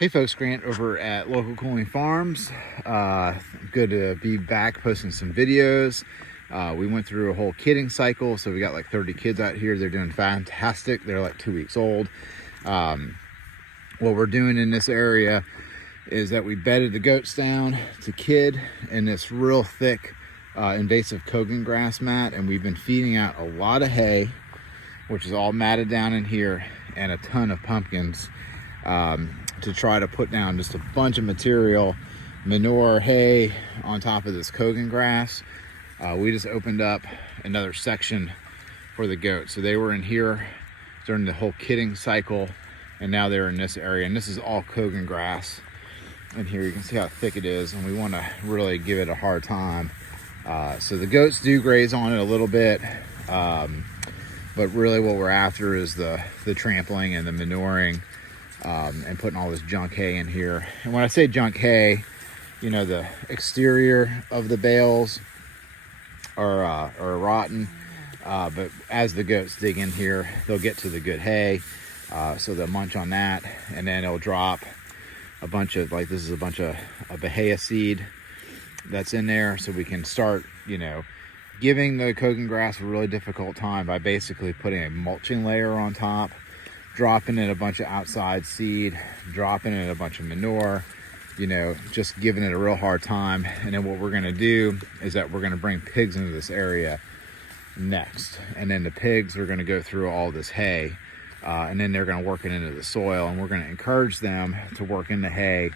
Hey folks, Grant over at Local Cooling Farms. Good to be back posting some videos. We went through a whole kidding cycle, so we got like 30 kids out here. They're doing fantastic. They're like 2 weeks old. What we're doing in this area is that we bedded the goats down to kid in this real thick invasive Cogon grass mat, and we've been feeding out a lot of hay, which is all matted down in here, and a ton of pumpkins to try to put down just a bunch of material, manure, hay on top of this Cogon grass. We just opened up another section for the goats. So they were in here during the whole kidding cycle, and now they're in this area, and this is all Cogon grass. And here you can see how thick it is, and we want to really give it a hard time. So the goats do graze on it a little bit, but really what we're after is the trampling and the manuring, and putting all this junk hay in here. And when I say junk hay, you know, the exterior of the bales are rotten, but as the goats dig in here, they'll get to the good hay, so they'll munch on that, and then it'll drop a bunch of, like, this is a bunch of bahia seed that's in there, so we can start, you know, giving the Cogon grass a really difficult time by basically putting a mulching layer on top, dropping in a bunch of outside seed, dropping in a bunch of manure, you know, just giving it a real hard time. And then what we're going to do is that we're going to bring pigs into this area next, and then the pigs are going to go through all this hay, and then they're going to work it into the soil, and we're going to encourage them to work in the hay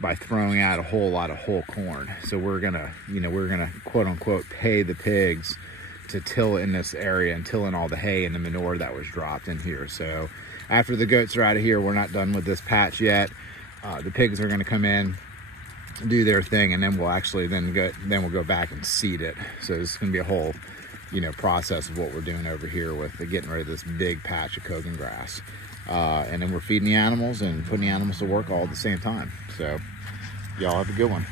by throwing out a whole lot of whole corn. So we're going to, you know, we're going to quote unquote pay the pigs to till in this area and till in all the hay and the manure that was dropped in here. So after the goats are out of here, we're not done with this patch yet. The pigs are going to come in, do their thing, and then we'll actually we'll go back and seed it. So it's going to be a whole, you know, process of what we're doing over here with getting rid of this big patch of Cogon grass. And then we're feeding the animals and putting the animals to work all at the same time. So y'all have a good one.